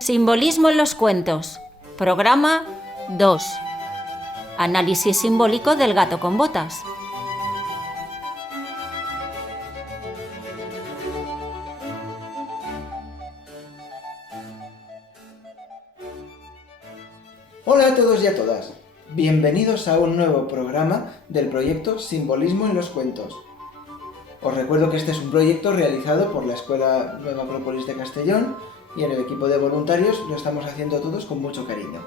Simbolismo en los cuentos. Programa 2. Análisis simbólico del gato con botas. Hola a todos y a todas. Bienvenidos a un nuevo programa del proyecto Simbolismo en los cuentos. Os recuerdo que este es un proyecto realizado por la Escuela Nueva Acrópolis de Castellón y en el equipo de voluntarios lo estamos haciendo todos con mucho cariño.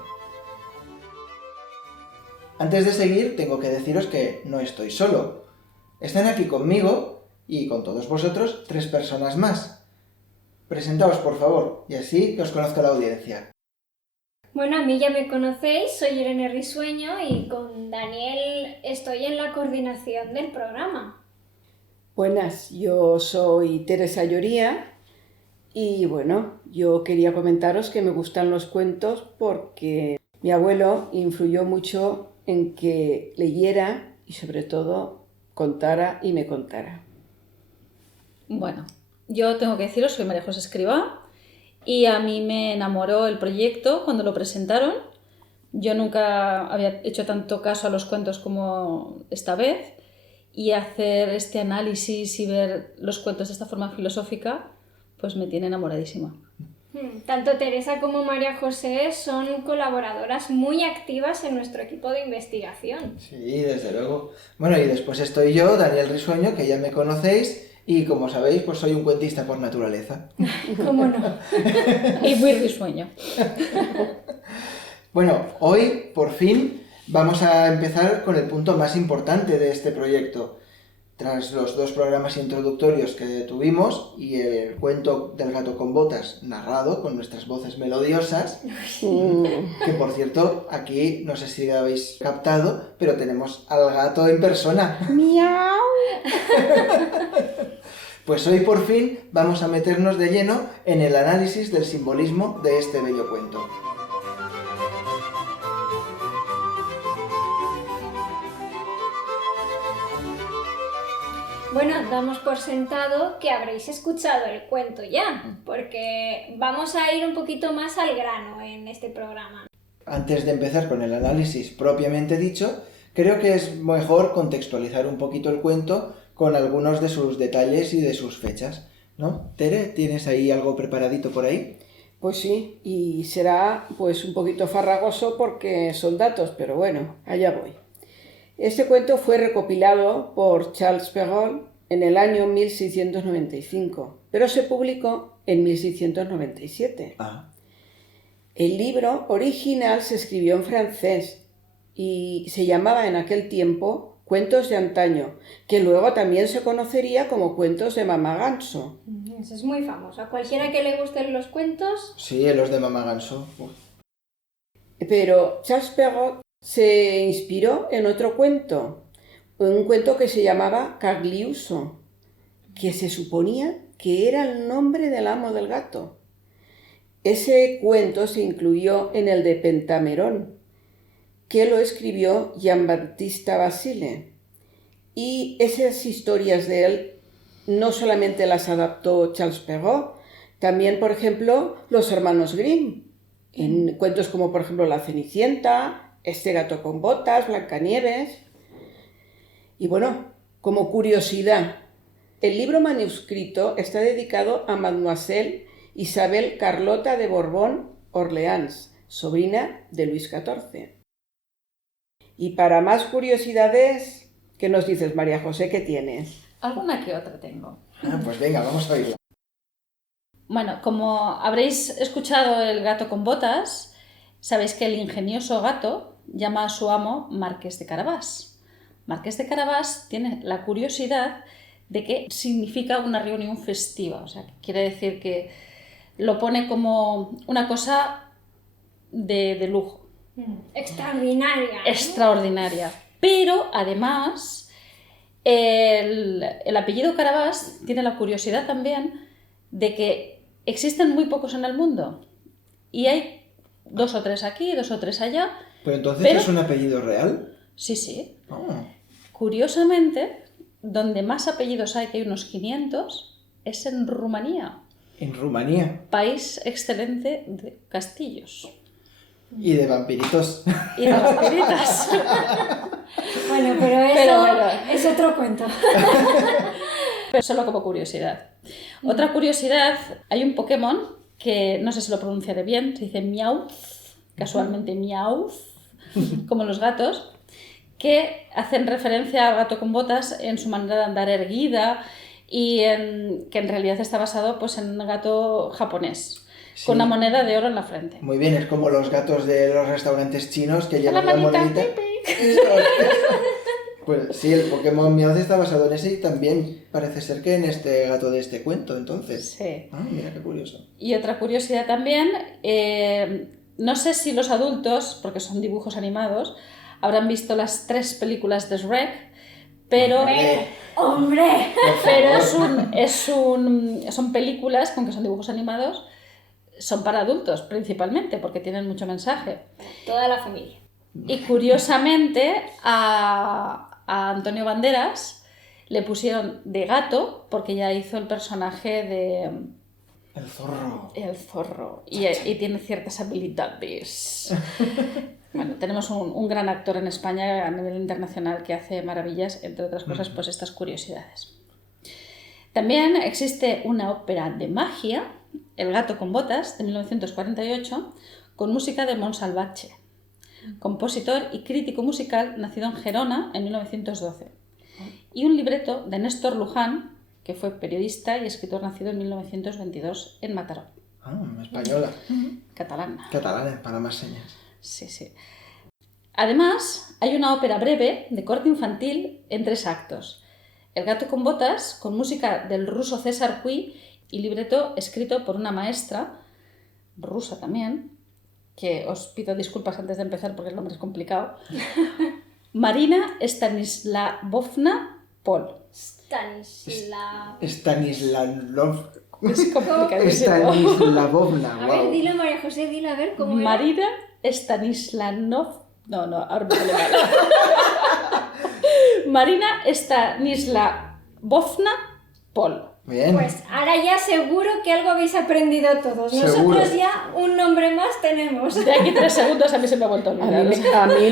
Antes de seguir, tengo que deciros que no estoy solo. Están aquí conmigo y con todos vosotros 3 personas más. Presentaos, por favor, y así que os conozca la audiencia. Bueno, a mí ya me conocéis, soy Irene Risueño y con Daniel estoy en la coordinación del programa. Buenas, yo soy Teresa Lloría y bueno, yo quería comentaros que me gustan los cuentos porque mi abuelo influyó mucho en que leyera y sobre todo contara y me contara. Bueno, yo tengo que deciros, soy María José Escribá y a mí me enamoró el proyecto cuando lo presentaron. Yo nunca había hecho tanto caso a los cuentos como esta vez. Y hacer este análisis y ver los cuentos de esta forma filosófica, pues me tiene enamoradísima. Tanto Teresa como María José son colaboradoras muy activas en nuestro equipo de investigación. Sí, desde luego. Bueno, y después estoy yo, Daniel Risueño, que ya me conocéis, y como sabéis, pues soy un cuentista por naturaleza. ¿Cómo no? Y muy risueño. Bueno, hoy, por fin, vamos a empezar con el punto más importante de este proyecto. Tras los 2 programas introductorios que tuvimos y el cuento del gato con botas narrado con nuestras voces melodiosas, que por cierto, aquí no sé si habéis captado, pero tenemos al gato en persona. ¡Miau! Pues hoy por fin vamos a meternos de lleno en el análisis del simbolismo de este bello cuento. Bueno, damos por sentado que habréis escuchado el cuento ya, porque vamos a ir un poquito más al grano en este programa. Antes de empezar con el análisis propiamente dicho, creo que es mejor contextualizar un poquito el cuento con algunos de sus detalles y de sus fechas, ¿no? Tere, ¿tienes ahí algo preparadito por ahí? Pues sí, y será pues un poquito farragoso porque son datos, pero bueno, allá voy. Este cuento fue recopilado por Charles Perrault en el año 1695, pero se publicó en 1697. El libro original se escribió en francés y se llamaba en aquel tiempo Cuentos de antaño, que luego también se conocería como Cuentos de Mamá Ganso. Eso es muy famoso. A cualquiera que le gusten los cuentos... Sí, los de Mamá Ganso. Pero Charles Perrault se inspiró en otro cuento, un cuento que se llamaba Cagliuso, que se suponía que era el nombre del amo del gato. Ese cuento se incluyó en el de Pentamerón, que lo escribió Giambattista Basile. Y esas historias de él no solamente las adaptó Charles Perrault, también, por ejemplo, los hermanos Grimm, en cuentos como, por ejemplo, La Cenicienta, Este gato con botas, Blancanieves. Y bueno, como curiosidad, el libro manuscrito está dedicado a Mademoiselle Isabel Carlota de Borbón-Orleans, sobrina de Luis XIV. Y para más curiosidades, ¿qué nos dices, María José? ¿Qué tienes? Alguna que otra tengo. Pues venga, vamos a oírla. Bueno, como habréis escuchado el gato con botas, sabéis que el ingenioso gato llama a su amo Marqués de Carabás. Marqués de Carabás tiene la curiosidad de que significa una reunión festiva, o sea, quiere decir que lo pone como una cosa de lujo. Extraordinaria, ¿no? Extraordinaria. Pero además, el apellido Carabás tiene la curiosidad también de que existen muy pocos en el mundo. Y hay 2 o 3 aquí, 2 o 3 allá. ¿Pero entonces es un apellido real? Sí, sí. Oh. Curiosamente, donde más apellidos hay, que hay unos 500, es en Rumanía. En Rumanía. país excelente de castillos Y de vampiritos. y de vampiritas. Bueno, pero eso Pero bueno. es otro cuento. Pero solo como curiosidad. Otra curiosidad, hay un Pokémon que no sé si lo pronunciaré bien, se dice Meowth, casualmente Meowth, como los gatos, que hacen referencia al gato con botas en su manera de andar erguida y que en realidad está basado pues, en un gato japonés, Sí. con una moneda de oro en la frente. Muy bien, es como los gatos de los restaurantes chinos que llevan la manita, monedita. Pues sí, el Pokémon Meowth está basado en ese y también parece ser que en este gato de este cuento, entonces. Sí. Ah, mira qué curioso. Y otra curiosidad también, no sé si los adultos, porque son dibujos animados, habrán visto las 3 películas de Shrek, pero... ¡Hombre! Por Pero favor. son películas, con que son dibujos animados, son para adultos principalmente, porque tienen mucho mensaje. Toda la familia. Y curiosamente a Antonio Banderas le pusieron de gato, porque ya hizo el personaje de El zorro. el zorro, y tiene ciertas habilidades. Bueno, tenemos un gran actor en España a nivel internacional que hace maravillas, entre otras cosas, pues estas curiosidades. También existe una ópera de magia, El gato con botas, de 1948, con música de Monsalvatche, compositor y crítico musical nacido en Gerona en 1912, y un libreto de Néstor Luján, que fue periodista y escritor nacido en 1922 en Mataró, Ah, española. catalana. Catalana, para más señas. Sí, sí. Además, hay una ópera breve de corte infantil en 3 actos. El gato con botas, con música del ruso César Cui y libreto escrito por una maestra, rusa también, que os pido disculpas antes de empezar porque el nombre es complicado, Marina Stanislavovna Pol. Stanislavov. Es complicadísimo. Stanislavovna, A ver, wow. dilo María José, dilo a ver cómo era. Marina Stanislanov... No, ahora me sale mal. Marina Stanislavovna Pol. Bien. Pues ahora ya seguro que algo habéis aprendido todos. Seguro. Nosotros ya un nombre más tenemos. De aquí 3 segundos a mí se me ha vuelto a olvidar. A mí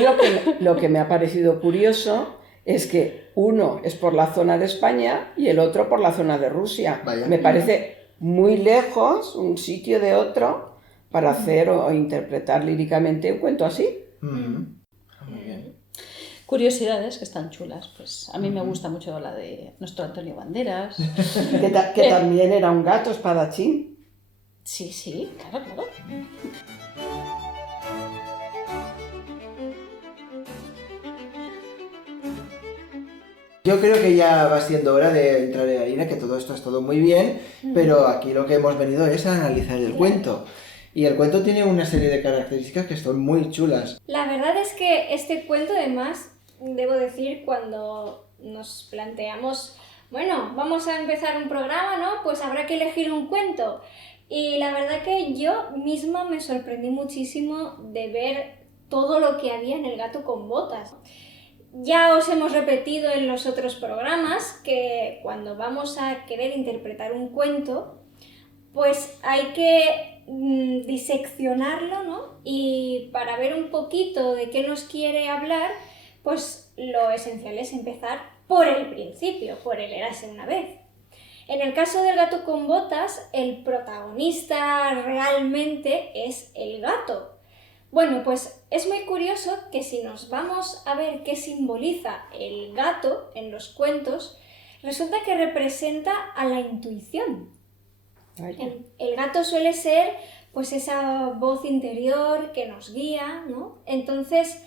lo que me ha parecido curioso es que uno es por la zona de España y el otro por la zona de Rusia. Vaya. Me parece muy lejos un sitio de otro para hacer o interpretar líricamente un cuento así. Mm. Muy bien. Curiosidades que están chulas. Pues a mí me gusta mucho la de nuestro Antonio Banderas. Que también era un gato espadachín. Sí, claro. Yo creo que ya va siendo hora de entrar en harina, que todo esto es todo muy bien, pero aquí lo que hemos venido es a analizar el cuento. Y el cuento tiene una serie de características que son muy chulas. La verdad es que este cuento, además, debo decir, cuando nos planteamos, bueno, vamos a empezar un programa, ¿no? Pues habrá que elegir un cuento. Y la verdad que yo misma me sorprendí muchísimo de ver todo lo que había en El gato con botas. Ya os hemos repetido en los otros programas que cuando vamos a querer interpretar un cuento, pues hay que diseccionarlo, ¿no? Y para ver un poquito de qué nos quiere hablar, pues lo esencial es empezar por el principio, por el Érase una vez. En el caso del gato con botas, el protagonista realmente es el gato. Bueno, pues es muy curioso que si nos vamos a ver qué simboliza el gato en los cuentos, resulta que representa a la intuición. El gato suele ser pues esa voz interior que nos guía, ¿no? Entonces,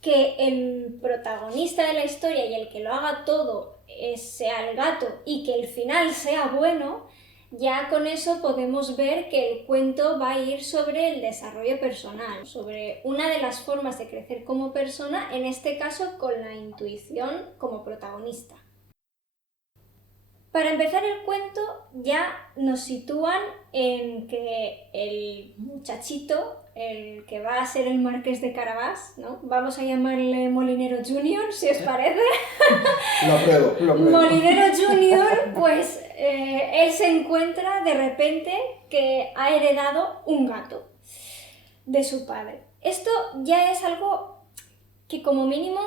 que el protagonista de la historia y el que lo haga todo sea el gato y que el final sea bueno, ya con eso podemos ver que el cuento va a ir sobre el desarrollo personal, sobre una de las formas de crecer como persona, en este caso con la intuición como protagonista. Para empezar el cuento ya nos sitúan en que el muchachito, el que va a ser el Marqués de Carabás, ¿no? Vamos a llamarle Molinero Junior, si os parece. Lo apruebo. Molinero Junior, pues él se encuentra de repente que ha heredado un gato de su padre. Esto ya es algo que como mínimo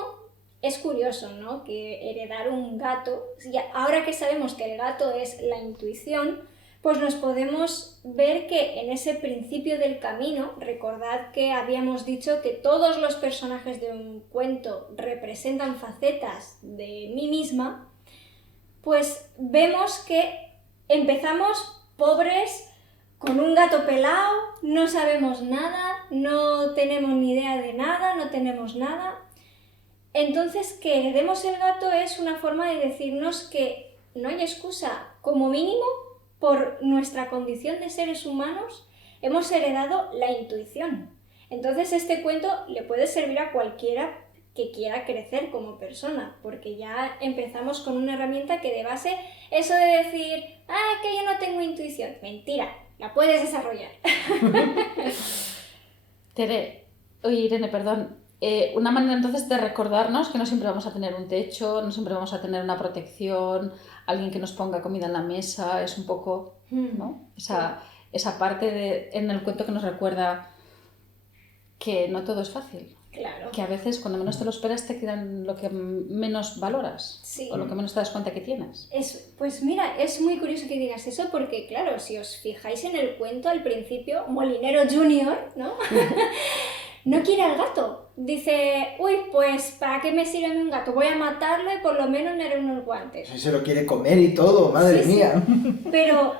es curioso, ¿no? Que heredar un gato, ahora que sabemos que el gato es la intuición, pues nos podemos ver que en ese principio del camino, recordad que habíamos dicho que todos los personajes de un cuento representan facetas de mí misma, pues vemos que empezamos pobres, con un gato pelado, no sabemos nada, no tenemos ni idea de nada, no tenemos nada. Entonces, que heredemos el gato es una forma de decirnos que no hay excusa, como mínimo, por nuestra condición de seres humanos, hemos heredado la intuición. Entonces, este cuento le puede servir a cualquiera que quiera crecer como persona, porque ya empezamos con una herramienta que de base, eso de decir, que yo no tengo intuición, mentira, la puedes desarrollar. Irene, perdón. Una manera entonces de recordarnos que no siempre vamos a tener un techo, no siempre vamos a tener una protección, alguien que nos ponga comida en la mesa, es un poco, ¿no? Esa parte en el cuento que nos recuerda que no todo es fácil. Claro. Que a veces cuando menos te lo esperas te quedan lo que menos valoras, sí. O lo que menos te das cuenta que tienes. Pues mira, es muy curioso que digas eso porque claro, si os fijáis en el cuento al principio, Molinero Junior, ¿no? No quiere al gato. Dice, pues ¿para qué me sirve un gato? Voy a matarlo y por lo menos me haré unos guantes. Sí, se lo quiere comer y todo, madre mía. Pero,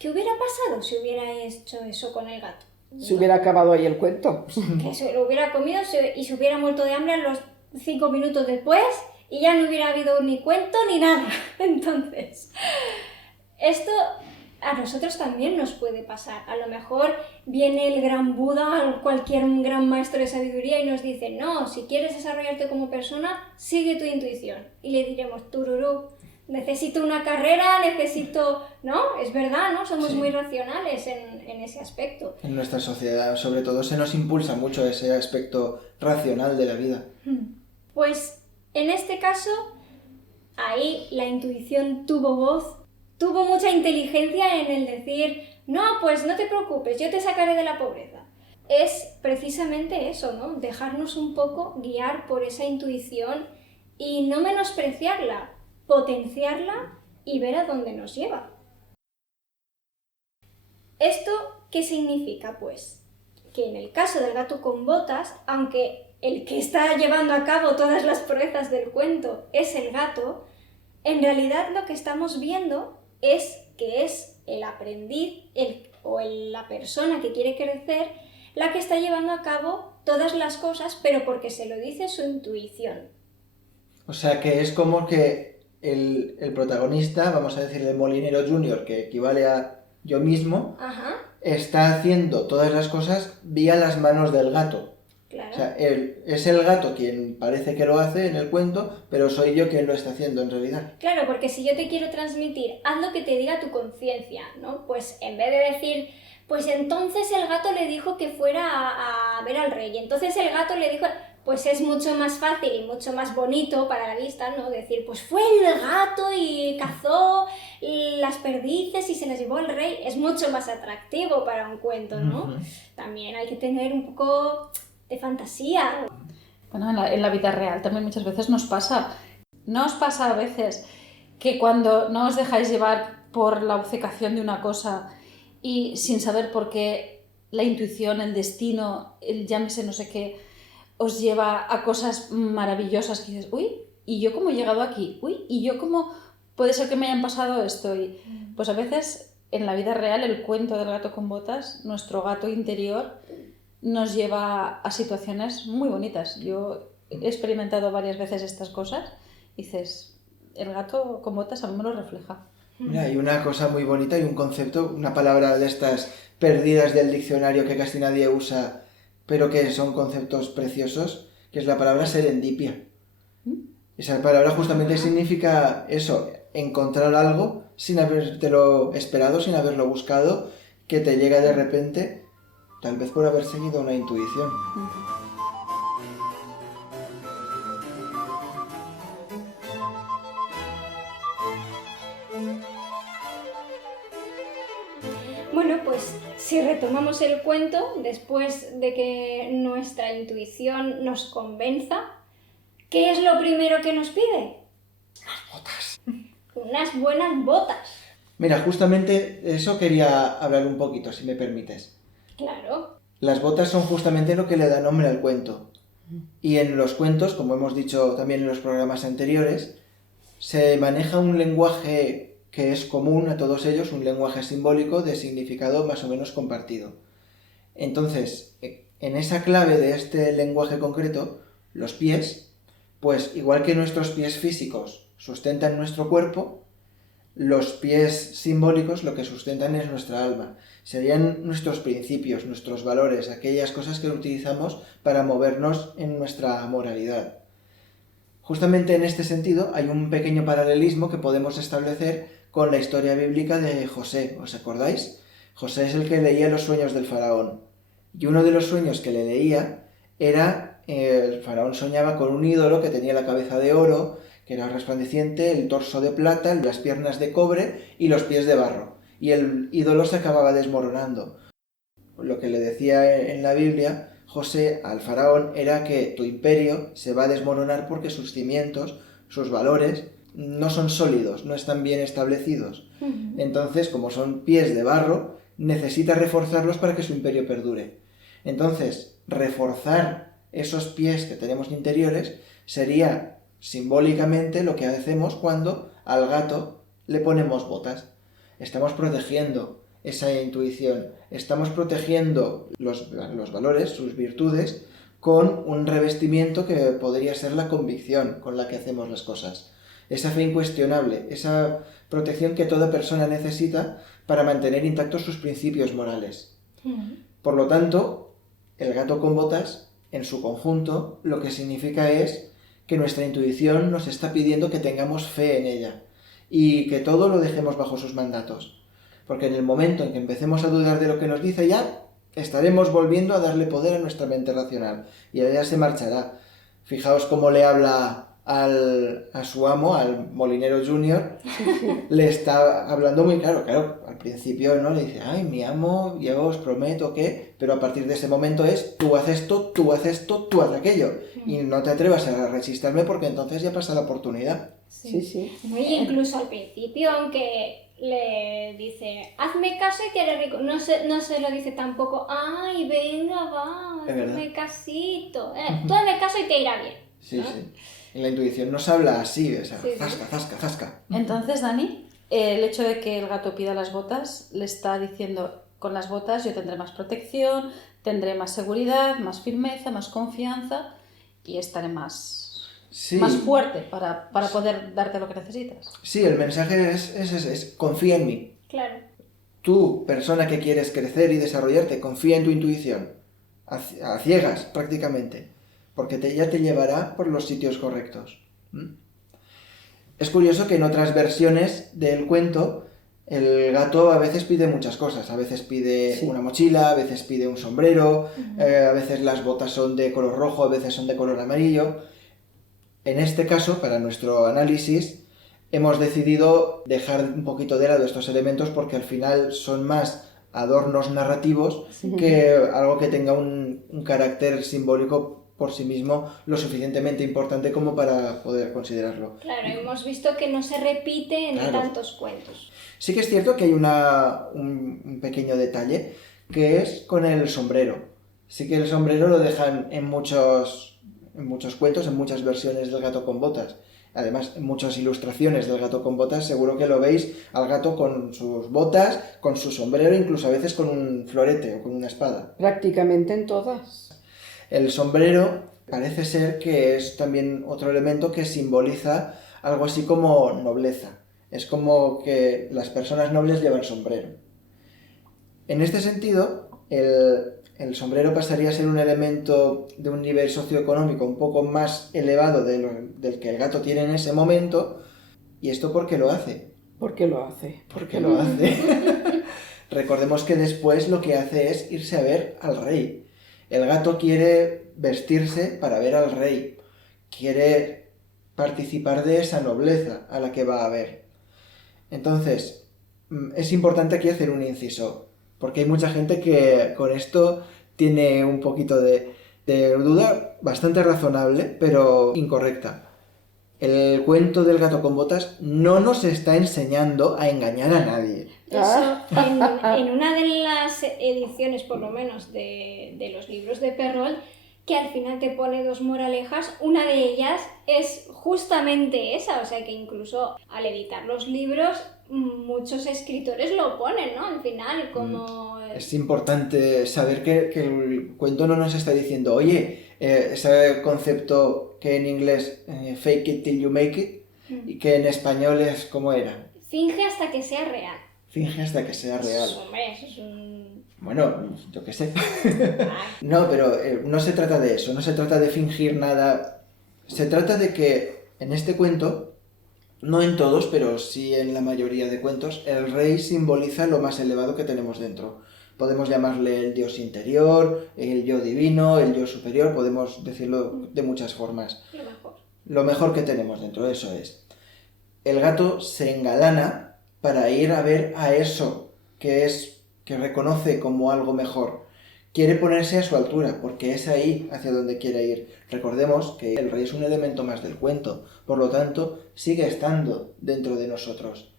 ¿qué hubiera pasado si hubiera hecho eso con el gato? Se hubiera acabado ahí el cuento. Que se lo hubiera comido y se hubiera muerto de hambre a los 5 minutos después y ya no hubiera habido ni cuento ni nada. Entonces, esto a nosotros también nos puede pasar. A lo mejor viene el gran Buda, cualquier gran maestro de sabiduría y nos dice, no, si quieres desarrollarte como persona, sigue tu intuición. Y le diremos, tururú, necesito una carrera, ¿no? Es verdad, ¿no? Somos muy racionales en ese aspecto. En nuestra sociedad, sobre todo, se nos impulsa mucho ese aspecto racional de la vida. Pues, en este caso, ahí la intuición tuvo voz, tuvo mucha inteligencia en el decir, no, pues no te preocupes, yo te sacaré de la pobreza. Es precisamente eso, ¿no? Dejarnos un poco guiar por esa intuición y no menospreciarla, potenciarla y ver a dónde nos lleva. ¿Esto qué significa? Pues que en el caso del gato con botas, aunque el que está llevando a cabo todas las proezas del cuento es el gato, en realidad lo que estamos viendo es que es el aprendiz la persona que quiere crecer la que está llevando a cabo todas las cosas, pero porque se lo dice su intuición. O sea que es como que el protagonista, vamos a decirle Molinero Junior, que equivale a yo mismo, está haciendo todas las cosas vía las manos del gato. Claro. O sea, es el gato quien parece que lo hace en el cuento, pero soy yo quien lo está haciendo en realidad. Claro, porque si yo te quiero transmitir, haz lo que te diga tu conciencia, ¿no? Pues en vez de decir, pues entonces el gato le dijo que fuera a ver al rey, y entonces el gato le dijo, pues es mucho más fácil y mucho más bonito para la vista, ¿no? Decir, pues fue el gato y cazó las perdices y se las llevó al rey. Es mucho más atractivo para un cuento, ¿no? También hay que tener un poco de fantasía. Bueno, en la vida real también muchas veces nos pasa. ¿No os pasa a veces que cuando no os dejáis llevar por la obcecación de una cosa y sin saber por qué la intuición, el destino, el llámese no sé qué, os lleva a cosas maravillosas que dices, uy, ¿y yo cómo he llegado aquí? Uy, ¿y yo cómo puede ser que me hayan pasado esto? Y pues a veces en la vida real el cuento del gato con botas, nuestro gato interior, nos lleva a situaciones muy bonitas. Yo he experimentado varias veces estas cosas y dices, el gato con botas a mí me lo refleja. Mira, hay una cosa muy bonita y un concepto, una palabra de estas perdidas del diccionario que casi nadie usa, pero que son conceptos preciosos, que es la palabra serendipia. Esa palabra justamente significa eso, encontrar algo sin habértelo esperado, sin haberlo buscado, que te llega de repente tal vez por haber seguido una intuición. Bueno, pues si retomamos el cuento, después de que nuestra intuición nos convenza, ¿qué es lo primero que nos pide? Las botas. Unas buenas botas. Mira, justamente eso quería hablar un poquito, si me permites. Claro. Las botas son justamente lo que le da nombre al cuento. Y en los cuentos, como hemos dicho también en los programas anteriores, se maneja un lenguaje que es común a todos ellos, un lenguaje simbólico de significado más o menos compartido. Entonces, en esa clave de este lenguaje concreto, los pies, pues igual que nuestros pies físicos sustentan nuestro cuerpo, los pies simbólicos lo que sustentan es nuestra alma. Serían nuestros principios, nuestros valores, aquellas cosas que utilizamos para movernos en nuestra moralidad. Justamente en este sentido hay un pequeño paralelismo que podemos establecer con la historia bíblica de José. ¿Os acordáis? José es el que leía los sueños del faraón. Y uno de los sueños que le leía era, el faraón soñaba con un ídolo que tenía la cabeza de oro, que era resplandeciente, el torso de plata, las piernas de cobre y los pies de barro. Y el ídolo se acababa desmoronando. Lo que le decía en la Biblia José al faraón era que tu imperio se va a desmoronar porque sus cimientos, sus valores, no son sólidos, no están bien establecidos. Entonces, como son pies de barro, necesita reforzarlos para que su imperio perdure. Entonces, reforzar esos pies que tenemos interiores sería simbólicamente lo que hacemos cuando al gato le ponemos botas. Estamos protegiendo esa intuición, estamos protegiendo los valores, sus virtudes, con un revestimiento que podría ser la convicción con la que hacemos las cosas. Esa fe incuestionable, esa protección que toda persona necesita para mantener intactos sus principios morales. Por lo tanto, el gato con botas, en su conjunto, lo que significa es que nuestra intuición nos está pidiendo que tengamos fe en ella y que todo lo dejemos bajo sus mandatos. Porque en el momento en que empecemos a dudar de lo que nos dice, ya estaremos volviendo a darle poder a nuestra mente racional y ella se marchará. Fijaos cómo le habla a su amo, al molinero junior, le está hablando muy claro, al principio no le dice, ay, mi amo, yo os prometo que, pero a partir de ese momento es, tú haces esto, tú haces esto, tú haces aquello, y no te atrevas a resistirme porque entonces ya pasa la oportunidad. Sí. Muy incluso al principio, aunque le dice, hazme caso y que eres rico, no se lo dice tampoco, ay, venga, va, hazme casito, tú hazme caso y te irá bien. Sí, ¿no? sí. Y la intuición nos habla así, o sea, zasca. Entonces, Dani, el hecho de que el gato pida las botas le está diciendo, con las botas yo tendré más protección, tendré más seguridad, más firmeza, más confianza y estaré más fuerte para poder darte lo que necesitas. Sí, el mensaje es confía en mí. Claro. Tú, persona que quieres crecer y desarrollarte, confía en tu intuición, a ciegas prácticamente, porque ya te llevará por los sitios correctos. Es curioso que en otras versiones del cuento el gato a veces pide muchas cosas. A veces pide una mochila, a veces pide un sombrero, a veces las botas son de color rojo, a veces son de color amarillo. En este caso, para nuestro análisis, hemos decidido dejar un poquito de lado estos elementos porque al final son más adornos narrativos que algo que tenga un carácter simbólico por sí mismo lo suficientemente importante como para poder considerarlo. Claro, hemos visto que no se repite en tantos cuentos. Sí que es cierto que hay un pequeño detalle que es con el sombrero. Sí que el sombrero lo dejan en muchos cuentos, en muchas versiones del gato con botas. Además, en muchas ilustraciones del gato con botas seguro que lo veis al gato con sus botas, con su sombrero, incluso a veces con un florete o con una espada. Prácticamente en todas. El sombrero parece ser que es también otro elemento que simboliza algo así como nobleza. Es como que las personas nobles llevan sombrero. En este sentido, el sombrero pasaría a ser un elemento de un nivel socioeconómico un poco más elevado del que el gato tiene en ese momento. ¿Y esto por qué lo hace? ¿Por qué lo hace? ¿Por qué lo hace? recordemos que después lo que hace es irse a ver al rey. El gato quiere vestirse para ver al rey, quiere participar de esa nobleza a la que va a ver. Entonces, es importante aquí hacer un inciso, porque hay mucha gente que con esto tiene un poquito de duda bastante razonable, pero incorrecta. El cuento del gato con botas no nos está enseñando a engañar a nadie. Eso, en una de las ediciones, por lo menos, de los libros de Perrault, que al final te pone dos moralejas, una de ellas es justamente esa, o sea que incluso al editar los libros muchos escritores lo ponen, ¿no? Al final, como... Es importante saber que el cuento no nos está diciendo, oye, ese concepto que en inglés, fake it till you make it, y que en español es como era. Finge hasta que sea real. Finge hasta que sea real. Hombre, eso es un... Bueno, yo qué sé. No, pero no se trata de eso, no se trata de fingir nada. Se trata de que en este cuento, no en todos, pero sí en la mayoría de cuentos, el rey simboliza lo más elevado que tenemos dentro. Podemos llamarle el dios interior, el yo divino, el yo superior, podemos decirlo de muchas formas. Lo mejor. Lo mejor que tenemos dentro, eso es. El gato se engalana para ir a ver a eso que reconoce como algo mejor. Quiere ponerse a su altura, porque es ahí hacia donde quiere ir. Recordemos que el rey es un elemento más del cuento, por lo tanto, sigue estando dentro de nosotros.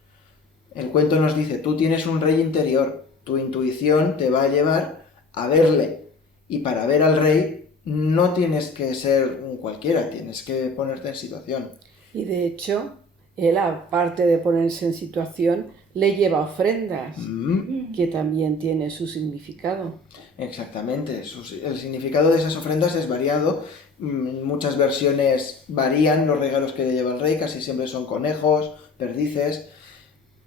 El cuento nos dice, tú tienes un rey interior, tu intuición te va a llevar a verle. Y para ver al rey no tienes que ser un cualquiera, tienes que ponerte en situación. Y de hecho, él, aparte de ponerse en situación, le lleva ofrendas, que también tiene su significado. Exactamente, el significado de esas ofrendas es variado. Muchas versiones varían los regalos que le lleva el rey, casi siempre son conejos, perdices.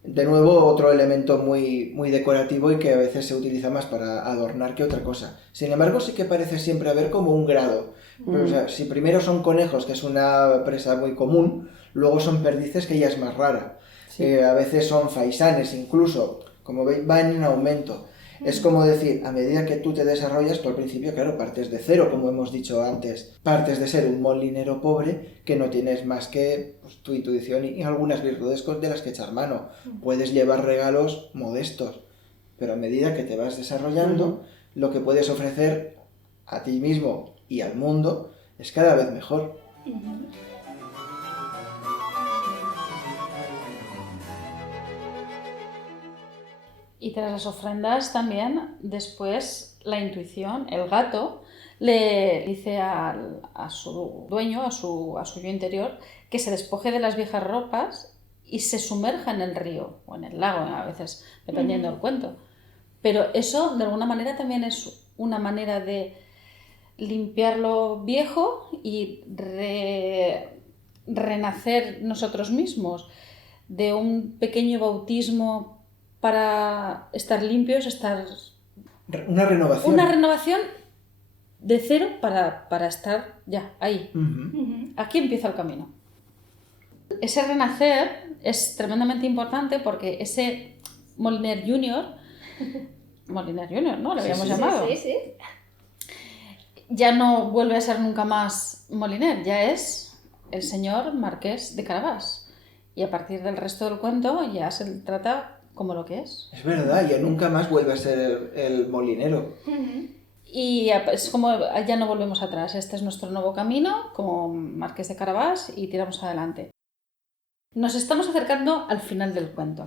De nuevo, otro elemento muy, muy decorativo y que a veces se utiliza más para adornar que otra cosa. Sin embargo, sí que parece siempre haber como un grado. Pero, o sea, si primero son conejos, que es una presa muy común, luego son perdices, que ya es más rara. Sí. A veces son faisanes incluso, como veis, van en aumento. Es como decir, a medida que tú te desarrollas, tú al principio, claro, partes de cero, como hemos dicho antes. Partes de ser un molinero pobre que no tienes más que pues, tu intuición y algunas virtudes de las que echar mano. Puedes llevar regalos modestos, pero a medida que te vas desarrollando, lo que puedes ofrecer a ti mismo y al mundo es cada vez mejor. Y tras las ofrendas también, después la intuición, el gato, le dice a su dueño, a su yo interior, que se despoje de las viejas ropas y se sumerja en el río o en el lago, a veces, dependiendo del cuento. Pero eso, de alguna manera, también es una manera de limpiar lo viejo y renacer nosotros mismos, de un pequeño bautismo para estar limpios, Una renovación. Una renovación de cero para estar ya ahí. Aquí empieza el camino. Ese renacer es tremendamente importante porque ese Moliner Junior, ¿no? Le habíamos llamado. Sí. Ya no vuelve a ser nunca más Moliner, ya es el señor Marqués de Carabás. Y a partir del resto del cuento ya se trata como lo que es. Es verdad, ya nunca más vuelve a ser el molinero. Y es como ya no volvemos atrás. Este es nuestro nuevo camino como Marqués de Carabás y tiramos adelante. Nos estamos acercando al final del cuento.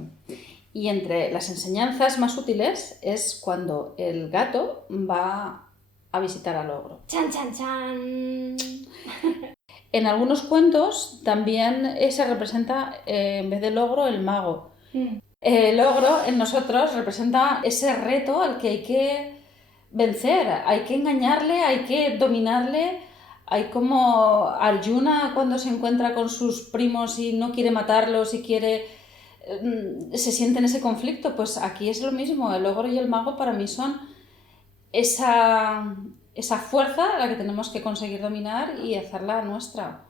Y entre las enseñanzas más útiles es cuando el gato va a visitar al ogro. ¡Chan, chan, chan! En algunos cuentos también se representa, en vez del ogro, el mago. El ogro en nosotros representa ese reto al que hay que vencer, hay que engañarle, hay que dominarle. Hay como Arjuna cuando se encuentra con sus primos y no quiere matarlos y se siente en ese conflicto. Pues aquí es lo mismo, el ogro y el mago para mí son esa fuerza a la que tenemos que conseguir dominar y hacerla nuestra.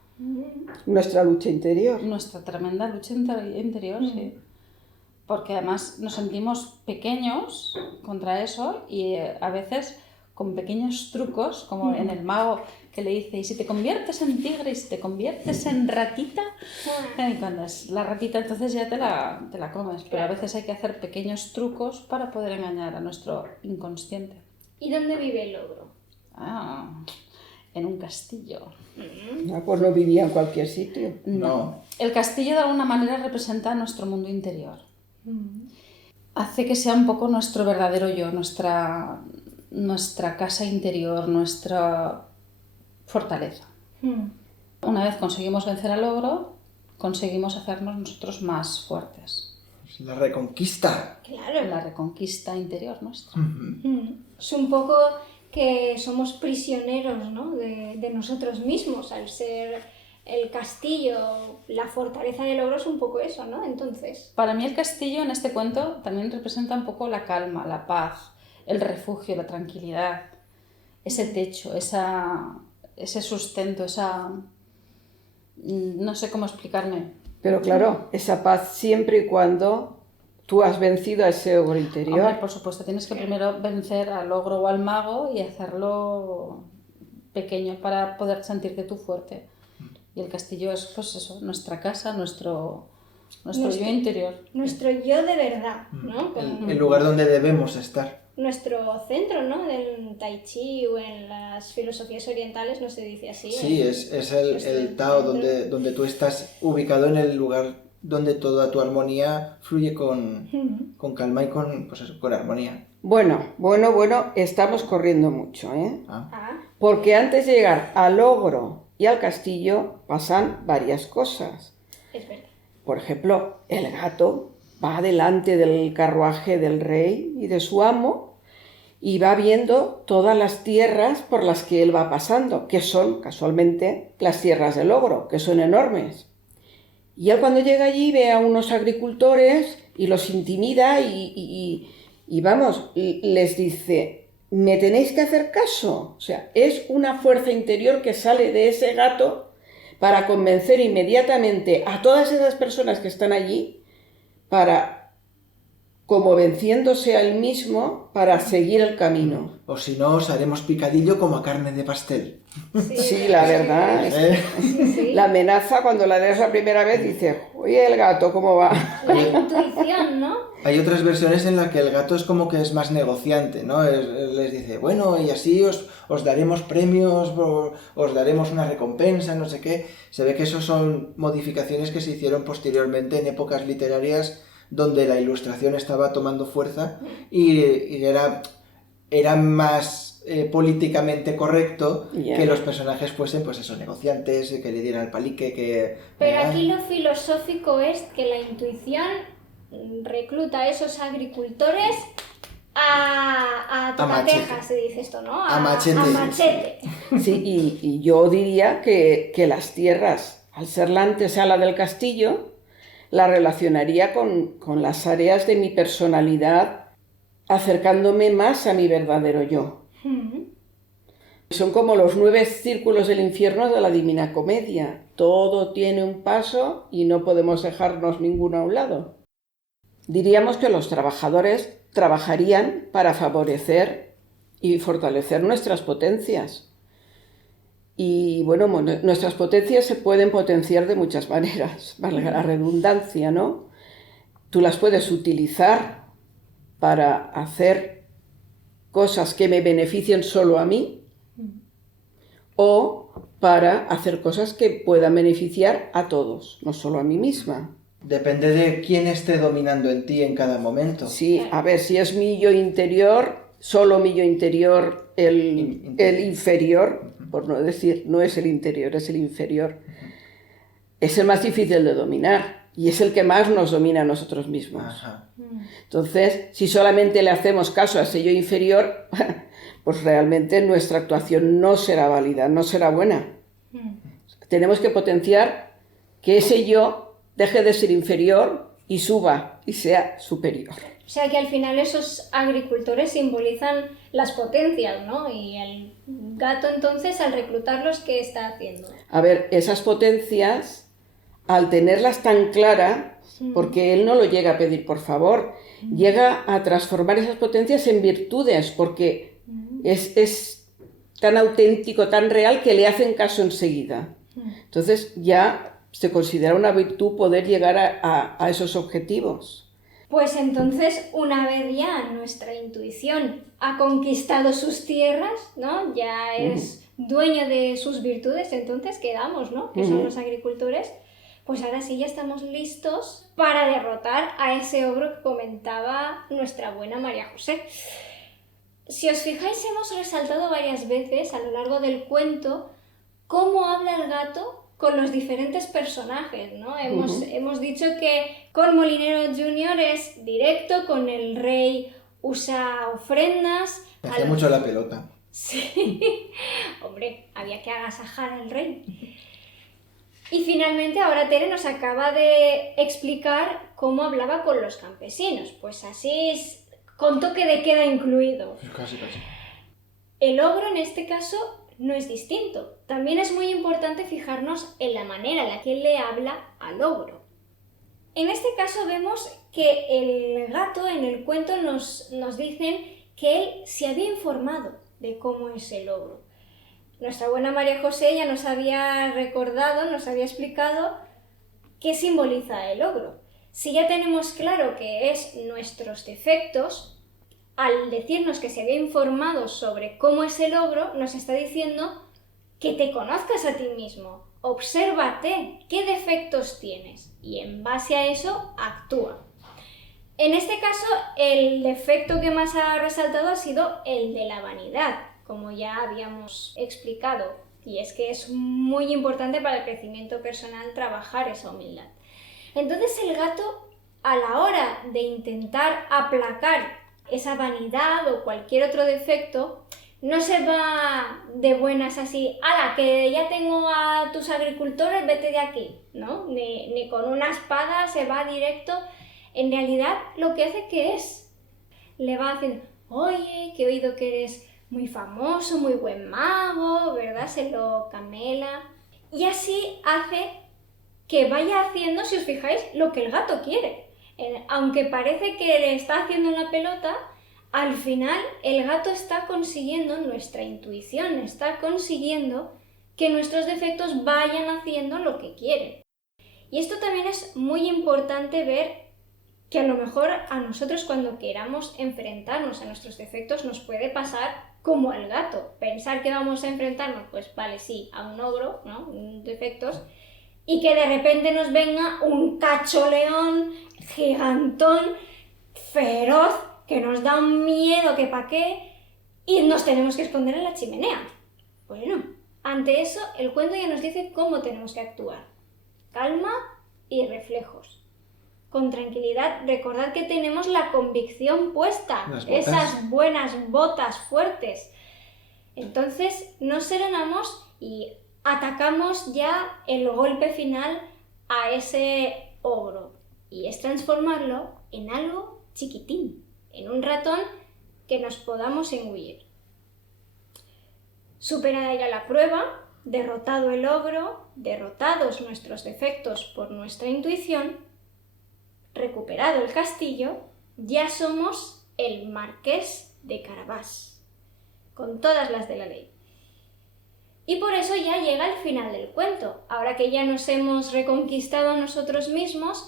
Nuestra lucha interior. Nuestra tremenda lucha interior, sí. porque además nos sentimos pequeños contra eso y a veces con pequeños trucos, como en el mago que le dice, y si te conviertes en tigre y si te conviertes en ratita, y cuando es la ratita entonces ya te la comes, pero a veces hay que hacer pequeños trucos para poder engañar a nuestro inconsciente. ¿Y dónde vive el ogro? En un castillo. Pues no vivía en cualquier sitio. No. El castillo de alguna manera representa nuestro mundo interior. Hace que sea un poco nuestro verdadero yo, nuestra casa interior, nuestra fortaleza. Una vez conseguimos vencer al ogro, conseguimos hacernos nosotros más fuertes. La reconquista. Claro. La reconquista interior nuestra. Es un poco que somos prisioneros, ¿no? de nosotros mismos, al ser el castillo, la fortaleza del ogro es un poco eso, ¿no? Entonces... Para mí el castillo en este cuento también representa un poco la calma, la paz, el refugio, la tranquilidad, ese techo, ese sustento, no sé cómo explicarme. Pero claro, esa paz siempre y cuando tú has vencido a ese ogro interior. Hombre, por supuesto, tienes que primero vencer al ogro o al mago y hacerlo pequeño para poder sentirte tú fuerte. Y el castillo es, pues eso, nuestra casa, nuestro yo interior. Nuestro yo de verdad, ¿no? El lugar donde debemos estar. Nuestro centro, ¿no? En Tai Chi o en las filosofías orientales no se dice así. Sí, es el Tao donde tú estás ubicado en el lugar donde toda tu armonía fluye con calma y con armonía. Bueno, estamos corriendo mucho, ¿eh? Ah, Porque antes de llegar al ogro y al castillo pasan varias cosas. es verdad. Por ejemplo, el gato va delante del carruaje del rey y de su amo y va viendo todas las tierras por las que él va pasando, que son casualmente las tierras del ogro, que son enormes. Y él cuando llega allí ve a unos agricultores y los intimida y vamos, les dice, me tenéis que hacer caso. O sea, es una fuerza interior que sale de ese gato para convencer inmediatamente a todas esas personas que están allí para, como venciéndose a él mismo, para seguir el camino. O si no, os haremos picadillo como a carne de pastel. Sí, la verdad. Sí. La amenaza cuando la lees la primera vez dice, oye, el gato, ¿cómo va? La intuición, ¿no? Hay otras versiones en las que el gato es como que es más negociante, ¿no? Les dice, bueno, y así os daremos premios, os daremos una recompensa, no sé qué. Se ve que eso son modificaciones que se hicieron posteriormente en épocas literarias donde la ilustración estaba tomando fuerza y era más políticamente correcto que los personajes fuesen, pues eso, negociantes, que le dieran el palique, que... Pero aquí lo filosófico es que la intuición recluta a esos agricultores a tocateja, se dice esto, ¿no? A machete. A machete. Sí, y yo diría que las tierras, al ser la antesala del castillo, la relacionaría con las áreas de mi personalidad, acercándome más a mi verdadero yo. Son como los 9 círculos del infierno de la Divina Comedia. Todo tiene un paso y no podemos dejarnos ninguno a un lado. Diríamos que los trabajadores trabajarían para favorecer y fortalecer nuestras potencias. Y bueno, nuestras potencias se pueden potenciar de muchas maneras, valga la redundancia, ¿no? Tú las puedes utilizar para hacer cosas que me beneficien solo a mí o para hacer cosas que puedan beneficiar a todos, no solo a mí misma. Depende de quién esté dominando en ti en cada momento. Sí, a ver, si es mi yo interior, solo mi yo interior, el inferior, por no decir, no es el interior, es el inferior, es el más difícil de dominar y es el que más nos domina a nosotros mismos. Ajá. Entonces, si solamente le hacemos caso a ese yo inferior, pues realmente nuestra actuación no será válida, no será buena. Tenemos que potenciar que ese yo deje de ser inferior y suba y sea superior. O sea que al final esos agricultores simbolizan las potencias, ¿no? Y el gato entonces al reclutarlos, ¿qué está haciendo? A ver, esas potencias al tenerlas tan claras, porque él no lo llega a pedir por favor, llega a transformar esas potencias en virtudes, porque es tan auténtico, tan real, que le hacen caso enseguida. Entonces ya se considera una virtud poder llegar a esos objetivos. Pues entonces, una vez ya nuestra intuición ha conquistado sus tierras, ¿no? Ya es dueño de sus virtudes, entonces quedamos, ¿no? Que son los agricultores. Pues ahora sí ya estamos listos para derrotar a ese ogro que comentaba nuestra buena María José. Si os fijáis, hemos resaltado varias veces a lo largo del cuento cómo habla el gato con los diferentes personajes, ¿no? Hemos dicho que con Molinero Jr. es directo, con el rey usa ofrendas. Me hacía mucho la pelota. Sí, hombre, había que agasajar al rey. Y finalmente ahora Tere nos acaba de explicar cómo hablaba con los campesinos, pues así es, con toque de queda incluido. Casi. El ogro en este caso no es distinto. También es muy importante fijarnos en la manera en la que él le habla al ogro. En este caso vemos que el gato en el cuento nos dicen que él se había informado de cómo es el ogro. Nuestra buena María José ya nos había recordado, nos había explicado qué simboliza el ogro. Si ya tenemos claro que es nuestros defectos, al decirnos que se había informado sobre cómo es el ogro, nos está diciendo que te conozcas a ti mismo, obsérvate qué defectos tienes y en base a eso actúa. En este caso, el defecto que más ha resaltado ha sido el de la vanidad, como ya habíamos explicado, y es que es muy importante para el crecimiento personal trabajar esa humildad. Entonces el gato, a la hora de intentar aplacar esa vanidad o cualquier otro defecto, no se va de buenas así, ¡hala, que ya tengo a tus agricultores, vete de aquí!, ¿no? Ni con una espada se va directo. En realidad lo que hace que es, le va haciendo, oye, que he oído que eres muy famoso, muy buen mago, ¿verdad? Se lo camela. Y así hace que vaya haciendo, si os fijáis, lo que el gato quiere. Aunque parece que le está haciendo una pelota, al final el gato está consiguiendo, nuestra intuición está consiguiendo que nuestros defectos vayan haciendo lo que quieren. Y esto también es muy importante ver que a lo mejor a nosotros cuando queramos enfrentarnos a nuestros defectos nos puede pasar como al gato. Pensar que vamos a enfrentarnos, pues vale, sí, a un ogro, ¿no? Defectos, y que de repente nos venga un cacholeón gigantón, feroz, que nos da un miedo que pa' qué, y nos tenemos que esconder en la chimenea. Bueno, ante eso el cuento ya nos dice cómo tenemos que actuar. Calma y reflejos. Con tranquilidad, recordad que tenemos la convicción puesta, esas buenas botas fuertes. Entonces nos serenamos y atacamos ya el golpe final a ese ogro. Y es transformarlo en algo chiquitín, en un ratón que nos podamos engullir. Superada ya la prueba, derrotado el ogro, derrotados nuestros defectos por nuestra intuición, recuperado el castillo, ya somos el Marqués de Carabás, con todas las de la ley. Y por eso ya llega el final del cuento. Ahora que ya nos hemos reconquistado a nosotros mismos,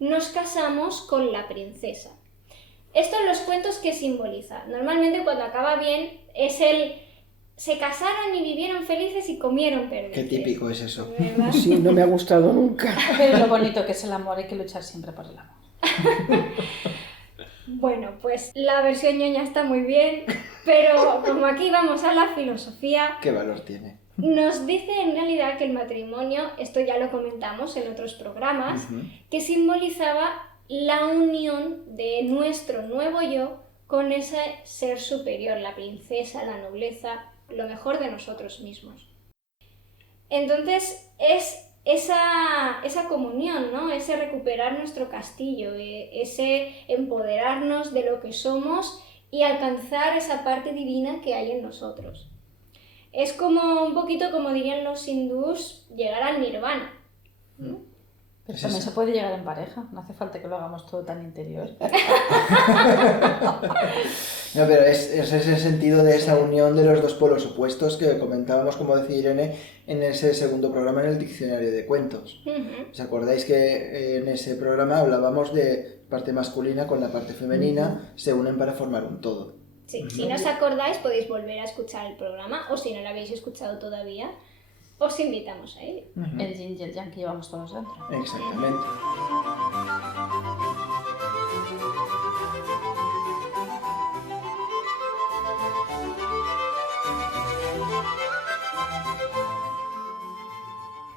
nos casamos con la princesa. Esto en los cuentos, ¿qué simboliza? Normalmente cuando acaba bien es el se casaron y vivieron felices y comieron perdices. Qué típico es eso. ¿Verdad? Sí, no me ha gustado nunca. Pero lo bonito que es el amor, hay que luchar siempre por el amor. Bueno, pues la versión ñoña está muy bien, pero como aquí vamos a la filosofía, ¿Qué valor tiene? nos dice en realidad que el matrimonio, esto ya lo comentamos en otros programas, que simbolizaba la unión de nuestro nuevo yo con ese ser superior, la princesa, la nobleza, lo mejor de nosotros mismos. Entonces es esa comunión, ¿no? Ese recuperar nuestro castillo, ese empoderarnos de lo que somos y alcanzar esa parte divina que hay en nosotros. Es como un poquito, como dirían los hindús, llegar al nirvana, ¿no? Pero Es también esa. se puede llegar en pareja, no hace falta que lo hagamos todo tan interior. No, pero es ese sentido de esa unión de los dos polos opuestos que comentábamos, como decía Irene, en ese segundo programa en el diccionario de cuentos. ¿Os acordáis que en ese programa hablábamos de parte masculina con la parte femenina, se unen para formar un todo? Sí, si no os acordáis podéis volver a escuchar el programa, o si no lo habéis escuchado todavía, os invitamos a ello. El yin y el yang que llevamos todos dentro. Exactamente.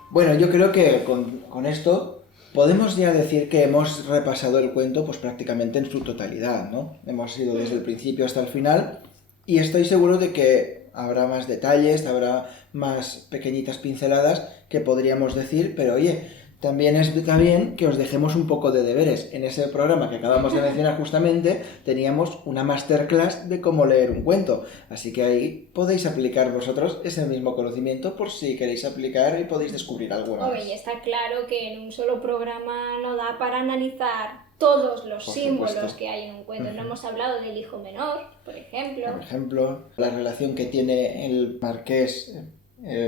Bueno, yo creo que con esto podemos ya decir que hemos repasado el cuento pues prácticamente en su totalidad, ¿no? Hemos ido desde el principio hasta el final y estoy seguro de que habrá más detalles, habrá más pequeñitas pinceladas que podríamos decir, pero oye, también está bien que os dejemos un poco de deberes. En ese programa que acabamos de mencionar justamente teníamos una masterclass de cómo leer un cuento, así que ahí podéis aplicar vosotros ese mismo conocimiento por si queréis aplicar y podéis descubrir algo más. Hombre, y está claro que en un solo programa no da para analizar todos los Por símbolos supuesto. que hay en un cuento. No hemos hablado del hijo menor, por ejemplo. Por ejemplo, la relación que tiene el marqués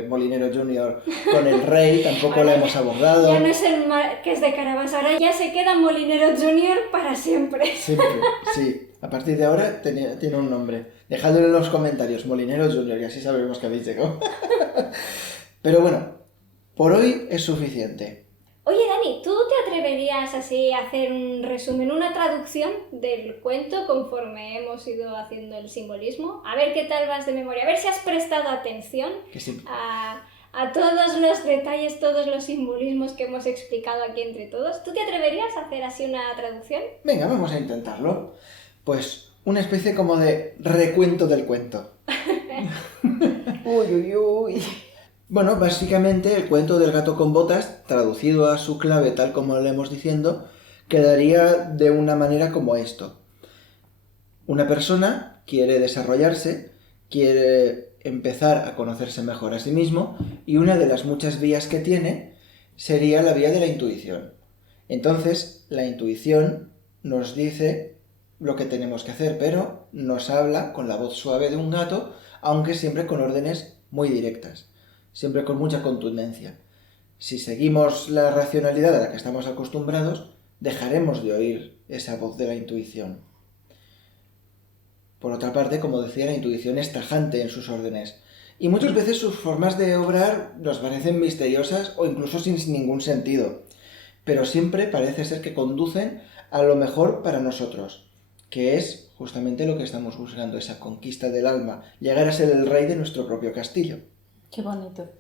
Molinero Jr. con el rey tampoco la hemos abordado. Ya no es el Marqués de Carabas, ahora ya se queda Molinero Jr. para siempre. Siempre, sí. A partir de ahora tiene un nombre. Dejadlo en los comentarios, Molinero Jr., y así sabremos que habéis llegado. Pero bueno, por hoy es suficiente. Oye, Dani, ¿tú te atreverías así a hacer un resumen, una traducción del cuento conforme hemos ido haciendo el simbolismo? A ver qué tal vas de memoria, a ver si has prestado atención Que sí. a todos los detalles, todos los simbolismos que hemos explicado aquí entre todos. ¿Tú te atreverías a hacer así una traducción? Venga, vamos a intentarlo. Pues una especie como de recuento del cuento. Uy, uy, uy. Bueno, básicamente el cuento del gato con botas, traducido a su clave tal como lo hemos diciendo, quedaría de una manera como esto. Una persona quiere desarrollarse, quiere empezar a conocerse mejor a sí mismo y una de las muchas vías que tiene sería la vía de la intuición. Entonces, la intuición nos dice lo que tenemos que hacer, pero nos habla con la voz suave de un gato, aunque siempre con órdenes muy directas. Siempre con mucha contundencia. Si seguimos la racionalidad a la que estamos acostumbrados, dejaremos de oír esa voz de la intuición. Por otra parte, como decía, la intuición es tajante en sus órdenes. Y muchas veces sus formas de obrar nos parecen misteriosas o incluso sin ningún sentido. Pero siempre parece ser que conducen a lo mejor para nosotros, que es justamente lo que estamos buscando, esa conquista del alma, llegar a ser el rey de nuestro propio castillo. Qué bonito.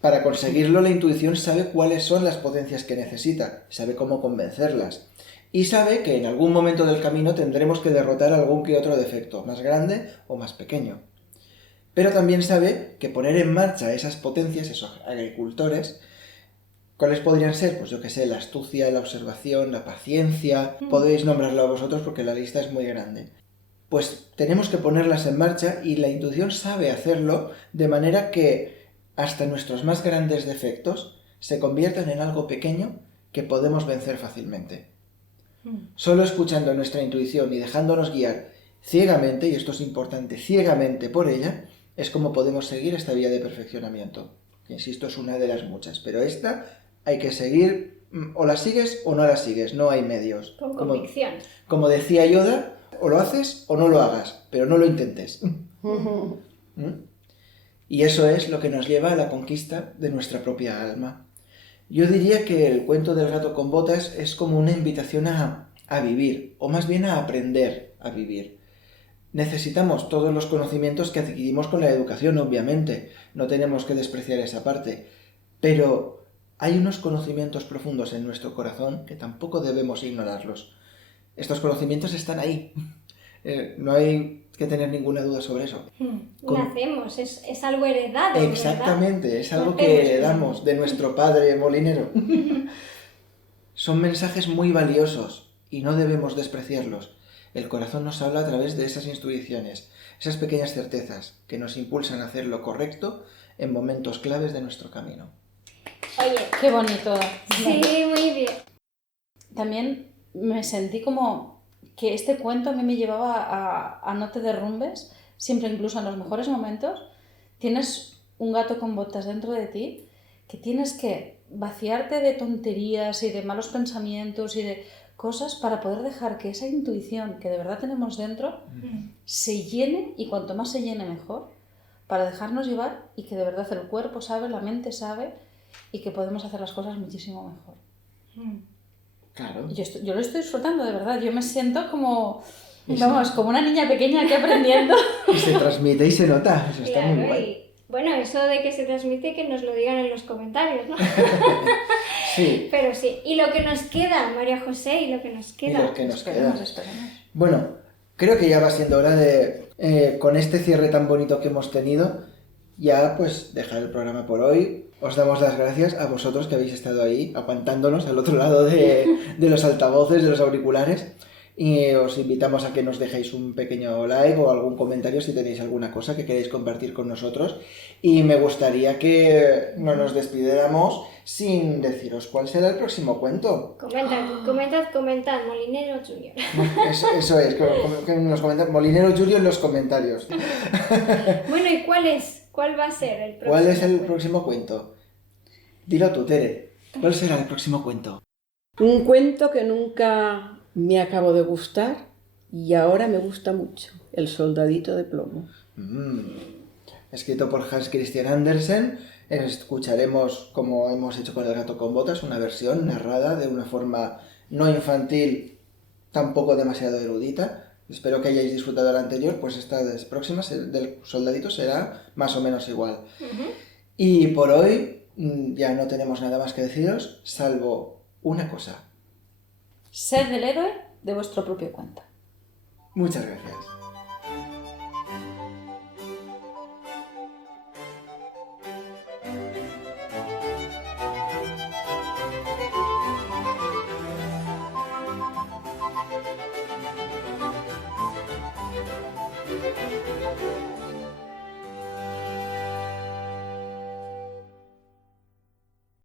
Para conseguirlo, la intuición sabe cuáles son las potencias que necesita, sabe cómo convencerlas y sabe que en algún momento del camino tendremos que derrotar algún que otro defecto, más grande o más pequeño. Pero también sabe que poner en marcha esas potencias, esos agricultores, ¿cuáles podrían ser? Pues yo que sé, la astucia, la observación, la paciencia, podéis nombrarlo a vosotros porque la lista es muy grande. Pues tenemos que ponerlas en marcha y la intuición sabe hacerlo de manera que hasta nuestros más grandes defectos se conviertan en algo pequeño que podemos vencer fácilmente. Solo escuchando nuestra intuición y dejándonos guiar ciegamente, y esto es importante, ciegamente por ella, es como podemos seguir esta vía de perfeccionamiento. Que, insisto, es una de las muchas, pero esta hay que seguir, o la sigues o no la sigues, no hay medios. Con convicción. Como decía Yoda, o lo haces o no lo hagas, pero no lo intentes. Y eso es lo que nos lleva a la conquista de nuestra propia alma. Yo diría que el cuento del gato con botas es como una invitación a vivir, o más bien a aprender a vivir. Necesitamos todos los conocimientos que adquirimos con la educación, obviamente, no tenemos que despreciar esa parte, pero hay unos conocimientos profundos en nuestro corazón que tampoco debemos ignorarlos. Estos conocimientos están ahí. No hay que tener ninguna duda sobre eso. Nacemos, es algo heredado. Exactamente, ¿verdad? es algo que heredamos de nuestro padre molinero. Son mensajes muy valiosos y no debemos despreciarlos. El corazón nos habla a través de esas intuiciones, esas pequeñas certezas que nos impulsan a hacer lo correcto en momentos claves de nuestro camino. Oye, Qué bonito. sí, muy bien. También me sentí como que este cuento a mí me llevaba a no te derrumbes, siempre incluso en los mejores momentos. Tienes un gato con botas dentro de ti que tienes que vaciarte de tonterías y de malos pensamientos y de cosas para poder dejar que esa intuición que de verdad tenemos dentro se llene, y cuanto más se llene mejor, para dejarnos llevar y que de verdad el cuerpo sabe, la mente sabe y que podemos hacer las cosas muchísimo mejor. Claro. Yo lo estoy disfrutando, de verdad. Yo me siento como, vamos, como una niña pequeña aquí aprendiendo. Y se transmite y se nota, eso está muy Claro, guay. y bueno, eso de que se transmite, que nos lo digan en los comentarios, ¿no? Sí, Pero sí, y lo que nos queda, María José, y lo que nos y queda. lo que nos queda. Esperemos. Bueno, creo que ya va siendo hora de, con este cierre tan bonito que hemos tenido, ya pues dejar el programa por hoy. Os damos las gracias a vosotros que habéis estado ahí aguantándonos al otro lado de los altavoces, de los auriculares. Y os invitamos a que nos dejéis un pequeño like o algún comentario si tenéis alguna cosa que queréis compartir con nosotros. Y me gustaría que no nos despidiéramos sin deciros cuál será el próximo cuento. Comentad, Molinero Junior. Eso es, que nos comentan Molinero Julio en los comentarios. Bueno, ¿y cuál es? ¿Cuál va a ser el próximo? ¿Cuál es el cuento? próximo cuento? Dilo tú, Tere. ¿Cuál será el próximo cuento? Un cuento que nunca me acabó de gustar y ahora me gusta mucho. El soldadito de plomo. Escrito por Hans Christian Andersen. Escucharemos, como hemos hecho con El gato con botas, una versión narrada de una forma no infantil, tampoco demasiado erudita. Espero que hayáis disfrutado la anterior, pues esta próxima del soldadito será más o menos igual. Y por hoy ya no tenemos nada más que deciros, salvo una cosa. Sed el héroe de vuestro propio cuento. Muchas gracias.